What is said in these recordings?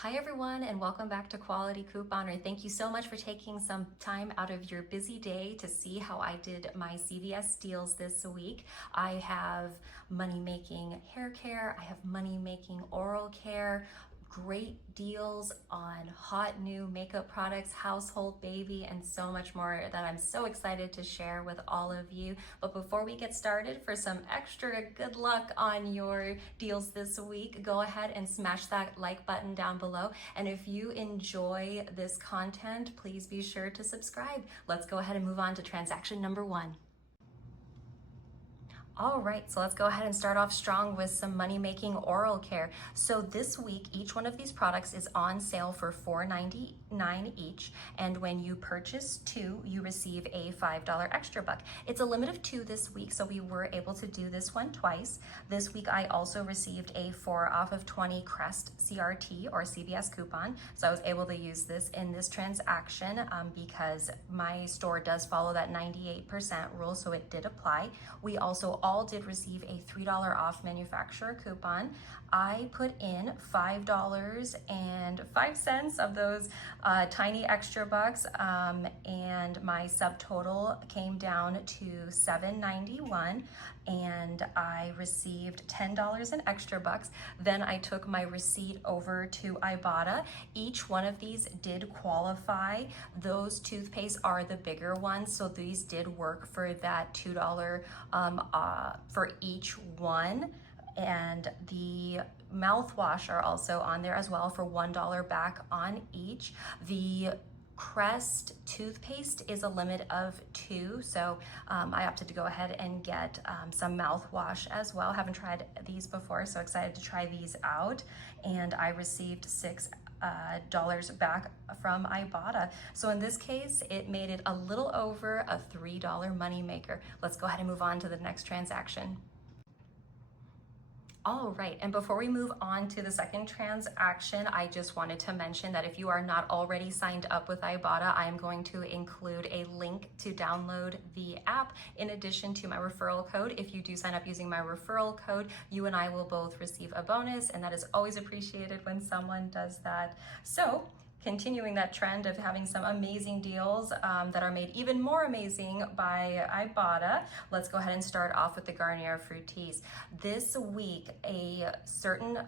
Hi everyone, and welcome back to Quality Couponer. Thank you so much for taking some time out of your busy day to see how I did my CVS deals this week. I have money-making hair care, I have money-making oral care, great deals on hot new makeup products, household, baby, and so much more that I'm so excited to share with all of you. But before we get started, for some extra good luck on your deals this week, go ahead and smash that like button down below. And if you enjoy this content, please be sure to subscribe. Let's go ahead and move on to transaction number one. All right, so let's go ahead and start off strong with some money-making oral care. So this week, each one of these products is on sale for $4.99 each, and when you purchase two, you receive a $5 extra buck. It's a limit of two this week, so we were able to do this one twice. This week, I also received a 4 off of 20 Crest CRT or CVS coupon, so I was able to use this in this transaction because my store does follow that 98% rule, so it did apply. We also all did receive a $3 off manufacturer coupon. I put in $5.05 of those tiny extra bucks, and my subtotal came down to $7.91, and I received $10 in extra bucks. Then I took my receipt over to Ibotta. Each one of these did qualify. Those toothpaste are the bigger ones, so these did work for that $2 for each one. And the mouthwash are also on there as well for $1 back on each. The Crest toothpaste is a limit of 2, so I opted to go ahead and get some mouthwash as well. Haven't tried these before, so excited to try these out. And I received $6 back from Ibotta. So in this case, it made it a little over a $3 moneymaker. Let's go ahead and move on to the next transaction. All right, and before we move on to the second transaction, I just wanted to mention that if you are not already signed up with Ibotta, I am going to include a link to download the app in addition to my referral code. If you do sign up using my referral code, you and I will both receive a bonus, and that is always appreciated when someone does that. So, continuing that trend of having some amazing deals that are made even more amazing by Ibotta, let's go ahead and start off with the Garnier Fructis. This week, a certain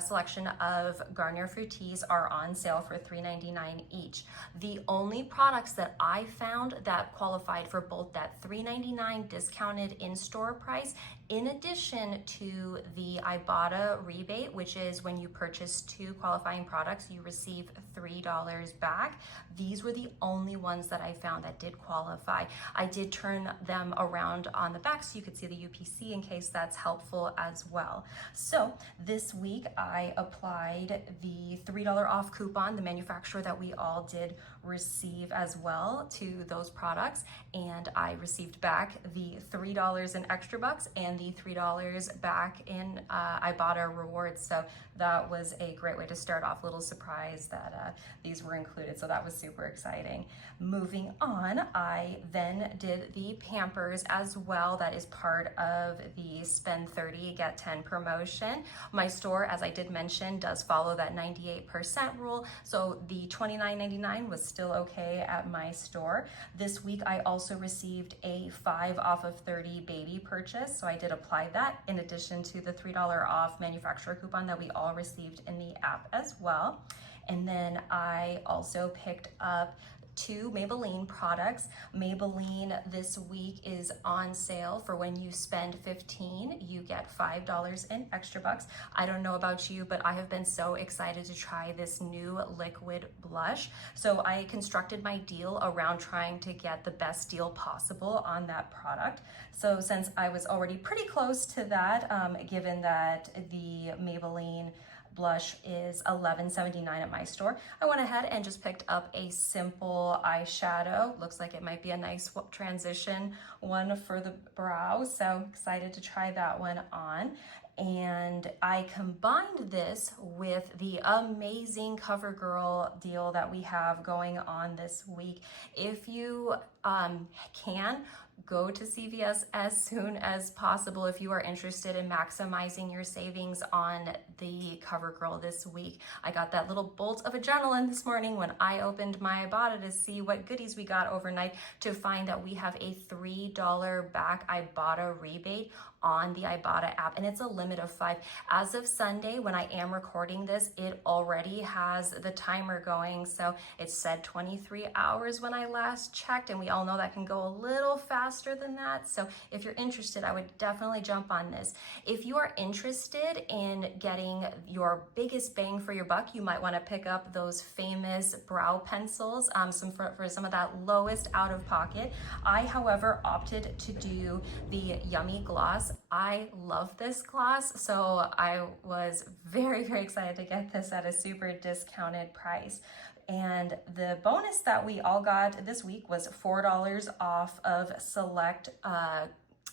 selection of Garnier Fructis are on sale for $3.99 each. The only products that I found that qualified for both that $3.99 discounted in-store price, in addition to the Ibotta rebate, which is when you purchase 2 qualifying products, you receive $3 back. These were the only ones that I found that did qualify. I did turn them around on the back so you could see the UPC in case that's helpful as well. So this week I applied the $3 off coupon, the manufacturer that we all did receive as well, to those products, and I received back the $3 in extra bucks and the $3 back in Ibotta rewards. So that was a great way to start off. Little surprise that these were included, so that was super exciting. Moving on, I then did the Pampers as well. That is part of the spend 30 get 10 promotion. My store, as I did mention, does follow that 98% rule, so the $29.99 was still okay at my store. This week I also received a 5 off of 30 baby purchase, so I did apply that in addition to the $3 off manufacturer coupon that we all received in the app as well. And then I also picked up 2 Maybelline products. Maybelline this week is on sale for when you spend $15, you get $5 in extra bucks. I don't know about you, but I have been so excited to try this new liquid blush. So I constructed my deal around trying to get the best deal possible on that product. So since I was already pretty close to that, given that the Maybelline blush is $11.79 at my store, I went ahead and just picked up a simple eyeshadow. Looks like it might be a nice transition one for the brow, so excited to try that one on. And I combined this with the amazing CoverGirl deal that we have going on this week. If you can, go to CVS as soon as possible if you are interested in maximizing your savings on the CoverGirl this week. I got that little bolt of adrenaline this morning when I opened my Ibotta to see what goodies we got overnight, to find that we have a $3 back Ibotta rebate on the Ibotta app, and it's a limit of 5. As of Sunday, when I am recording this, it already has the timer going, so it said 23 hours when I last checked, and we all know that can go a little faster than that. So if you're interested, I would definitely jump on this. If you are interested in getting your biggest bang for your buck, you might want to pick up those famous brow pencils, for some of that lowest out of pocket. I, however, opted to do the Yummy Gloss. I love this gloss, so I was very, very excited to get this at a super discounted price. And the bonus that we all got this week was $4 off of select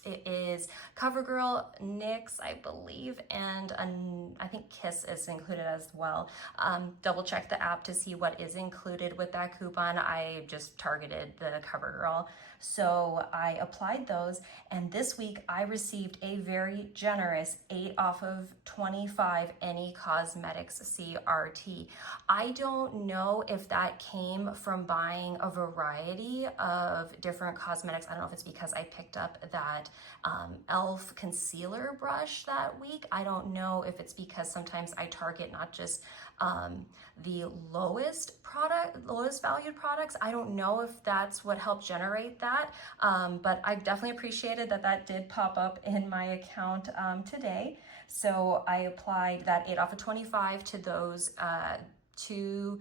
it is CoverGirl, NYX, I believe, and I think Kiss is included as well. Double check the app to see what is included with that coupon. I just targeted the CoverGirl. So I applied those, and this week I received a very generous 8 off of 25 Any Cosmetics CRT. I don't know if that came from buying a variety of different cosmetics. I don't know if it's because I picked up that e.l.f. concealer brush that week. I don't know if it's because sometimes I target not just the lowest valued products. I don't know if that's what helped generate that, but I definitely appreciated that did pop up in my account today. So I applied that 8 off of 25 to those to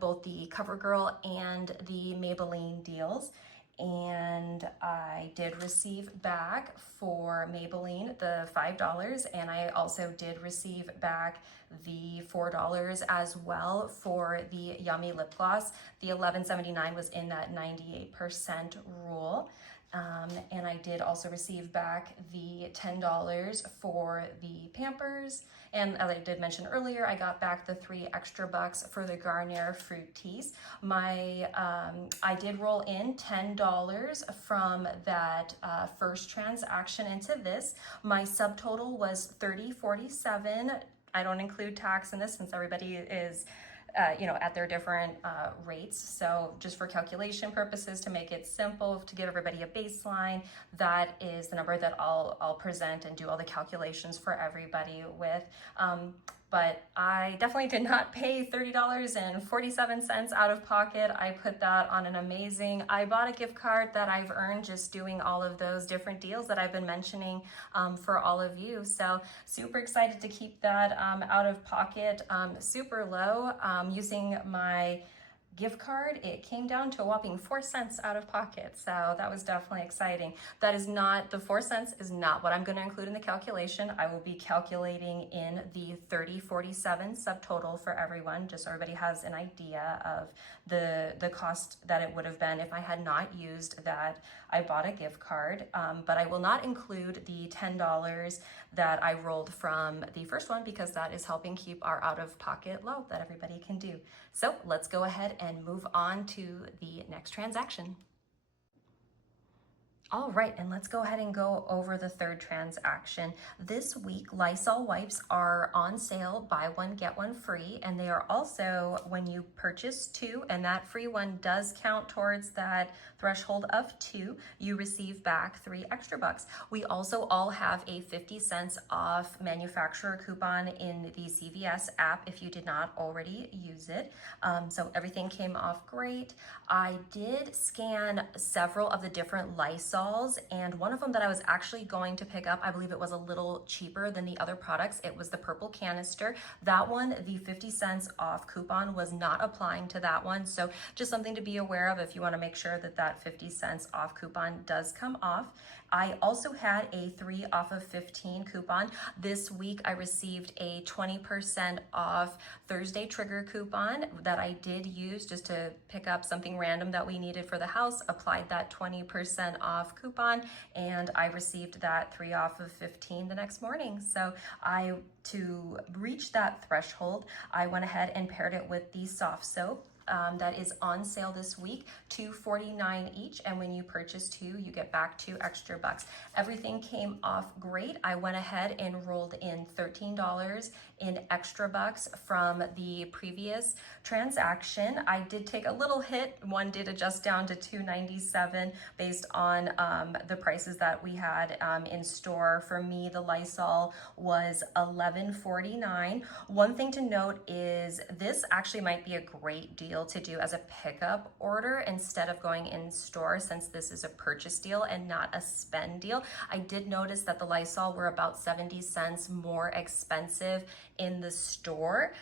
both the CoverGirl and the Maybelline deals. And I did receive back for Maybelline the $5, and I also did receive back the $4 as well for the Yummy lip gloss. The $11.79 was in that 98% rule. And I did also receive back the $10 for the Pampers. And as I did mention earlier, I got back the $3 extra for the Garnier Fructis. I did roll in $10 from that first transaction into this. My subtotal was $30.47. I don't include tax in this since everybody is at their different rates. So just for calculation purposes, to make it simple, to give everybody a baseline, that is the number that I'll present and do all the calculations for everybody with. But I definitely did not pay $30.47 out of pocket. I put that on an amazing Ibotta gift card that I've earned just doing all of those different deals that I've been mentioning for all of you. So super excited to keep that out of pocket super low. Using my gift card, it came down to a whopping 4 cents out of pocket. So that was definitely exciting. That is not, the 4 cents is not what I'm going to include in the calculation. I will be calculating in the $30.47 subtotal for everyone, just so everybody has an idea of the cost that it would have been if I had not used that Ibotta gift card. But I will not include the $10 that I rolled from the first one, because that is helping keep our out-of-pocket low that everybody can do. So let's go ahead and move on to the next transaction. All right, and let's go ahead and go over the third transaction. This week, Lysol wipes are on sale, buy one, get one free, and they are also, when you purchase 2, and that free one does count towards that threshold of 2, you receive back $3 extra. We also all have a 50 cents off manufacturer coupon in the CVS app if you did not already use it. So everything came off great. I did scan several of the different Lysols, and one of them that I was actually going to pick up, I believe it was a little cheaper than the other products. It was the purple canister. That one, the 50 cents off coupon was not applying to that one. So just something to be aware of if you want to make sure that that 50 cents off coupon does come off. I also had a 3 off of 15 coupon. This week I received a 20% off Thursday trigger coupon that I did use just to pick up something random that we needed for the house, applied that 20% off coupon, and I received that 3 off of 15 the next morning. So to reach that threshold, I went ahead and paired it with the soft soap. that is on sale this week, $2.49 each, and when you purchase 2, you get back $2 extra. Everything came off great. I went ahead and rolled in $13 in extra bucks from the previous transaction. I did take a little hit. One did adjust down to $2.97 based on the prices that we had in store. For me, the Lysol was $11.49. One thing to note is this actually might be a great deal to do as a pickup order instead of going in store, since this is a purchase deal and not a spend deal. I did notice that the Lysol were about 70 cents more expensive in the store.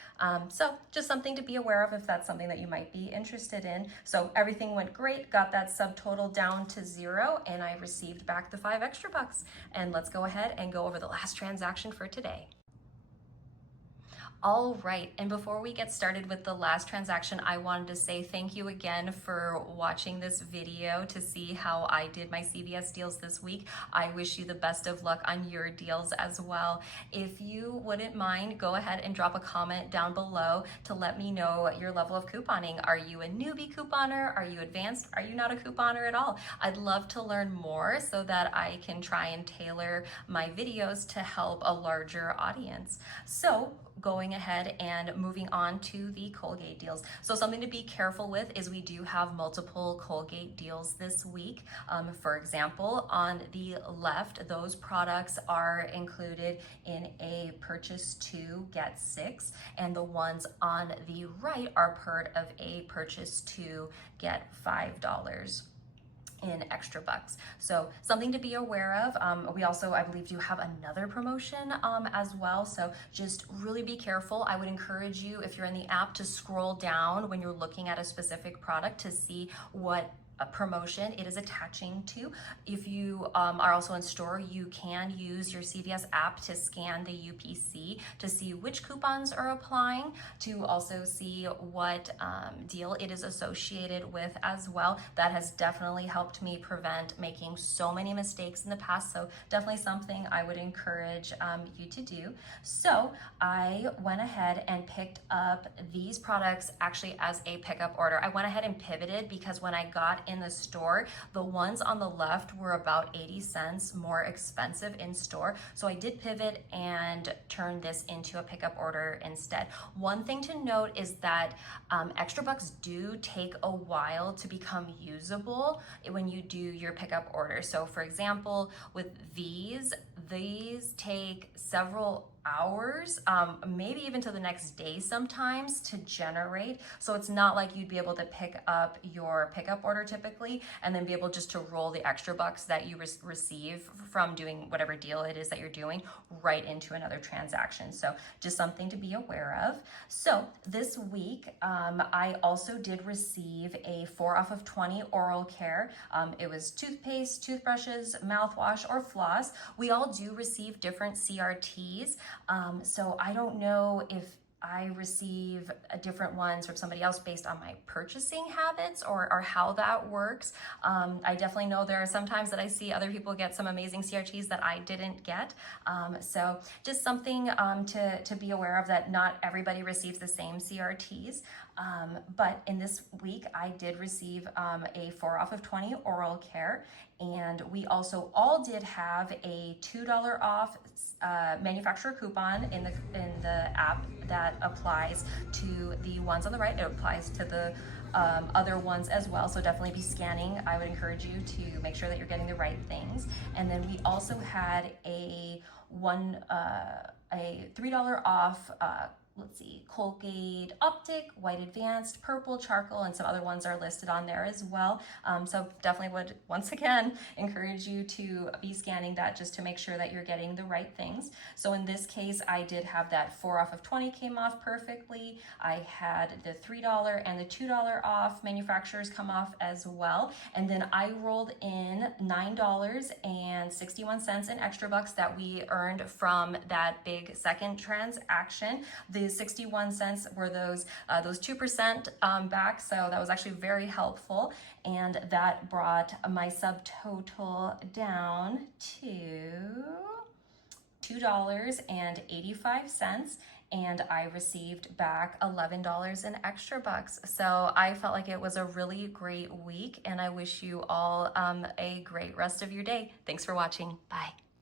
So just something to be aware of if that's something that you might be interested in. So everything went great, got that subtotal down to 0, and I received back the $5 extra. And let's go ahead and go over the last transaction for today. All right, and before we get started with the last transaction, I wanted to say thank you again for watching this video to see how I did my CVS deals this week. I wish you the best of luck on your deals as well. If you wouldn't mind, go ahead and drop a comment down below to let me know your level of couponing. Are you a newbie couponer? Are you advanced? Are you not a couponer at all? I'd love to learn more so that I can try and tailor my videos to help a larger audience. So, going ahead and moving on to the Colgate deals. So something to be careful with is we do have multiple Colgate deals this week. For example, on the left, those products are included in a purchase 2, get 6, and the ones on the right are part of a purchase 2, get $5 in extra bucks. So something to be aware of. We also, I believe, do have another promotion as well. So just really be careful. I would encourage you, if you're in the app, to scroll down when you're looking at a specific product to see what a promotion it is attaching to. If you are also in store, you can use your CVS app to scan the UPC to see which coupons are applying, to also see what deal it is associated with as well. That has definitely helped me prevent making so many mistakes in the past, so definitely something I would encourage you to do. So I went ahead and picked up these products actually as a pickup order. I went ahead and pivoted because when I got in the store, the ones on the left were about 80 cents more expensive in store. So I did pivot and turn this into a pickup order instead. One thing to note is that extra bucks do take a while to become usable when you do your pickup order. So for example, with these take several hours, maybe even to the next day sometimes to generate. So it's not like you'd be able to pick up your pickup order typically and then be able just to roll the extra bucks that you receive from doing whatever deal it is that you're doing right into another transaction. So just something to be aware of. So this week, I also did receive a 4 off of 20 oral care. It was toothpaste, toothbrushes, mouthwash, or floss. We all do receive different CRTs. So I don't know if I receive different ones from somebody else based on my purchasing habits or how that works. I definitely know there are some times that I see other people get some amazing CRTs that I didn't get. So just something to be aware of, that not everybody receives the same CRTs. But in this week, I did receive a 4 off of 20 oral care. And we also all did have a $2 off manufacturer coupon in the app that applies to the ones on the right. It applies to the other ones as well, so definitely be scanning. I would encourage you to make sure that you're getting the right things. And then we also had a $3 off let's see, Colgate Optic, White Advanced, Purple, Charcoal, and some other ones are listed on there as well. So definitely would, once again, encourage you to be scanning that just to make sure that you're getting the right things. So in this case, I did have that 4 off of 20 came off perfectly. I had the $3 and the $2 off manufacturers come off as well. And then I rolled in $9.61 in extra bucks that we earned from that big second transaction. The 61 cents were those 2% back, so that was actually very helpful, and that brought my subtotal down to $2.85. and I received back $11 in extra bucks. So I felt like it was a really great week, and I wish you all a great rest of your day. Thanks for watching. Bye.